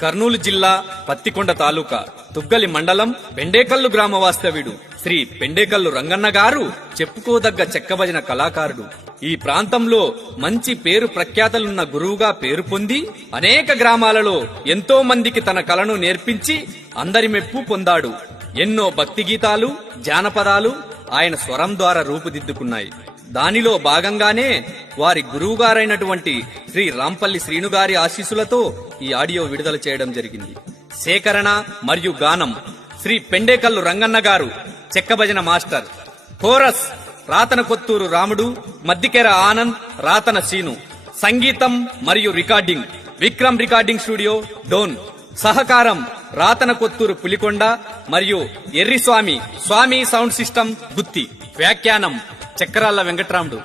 కర్నూలు జిల్లా పత్తికొండ తాలూకా తుగ్గలి మండలం పెండేకల్లు గ్రామ వాస్తవ్యుడు శ్రీ పెండేకల్లు రంగన్న గారు చెప్పుకోదగ్గ చెక్కభజన కళాకారుడు. ఈ ప్రాంతంలో మంచి పేరు ప్రఖ్యాతలున్న గురువుగా పేరు పొంది అనేక గ్రామాలలో ఎంతో మందికి తన కళను నేర్పించి అందరి మెప్పు పొందాడు. ఎన్నో భక్తి గీతాలు, జానపదాలు ఆయన స్వరం ద్వారా రూపుదిద్దుకున్నాయి. దానిలో భాగంగానే వారి గురువుగారైనటువంటి శ్రీ రాంపల్లి శ్రీనుగారి ఆశీస్సులతో ఈ ఆడియో విడుదల చేయడం జరిగింది. సేకరణ మరియు గానం శ్రీ పెండేకల్లు రంగన్న గారు, చెక్కభజన మాస్టర్. కోరస్ రాతన కొత్తూరు రాముడు, మద్దికెర ఆనంద్, రాతన సీను. సంగీతం మరియు recording Vikram recording studio, Dhone. సహకారం రాతన కొత్తూరు పులికొండ మరియు ఎర్రిస్వామి స్వామి సౌండ్ సిస్టమ్, గుత్తి. వ్యాఖ్యానం చక్రాల వెంకట్రాముడు.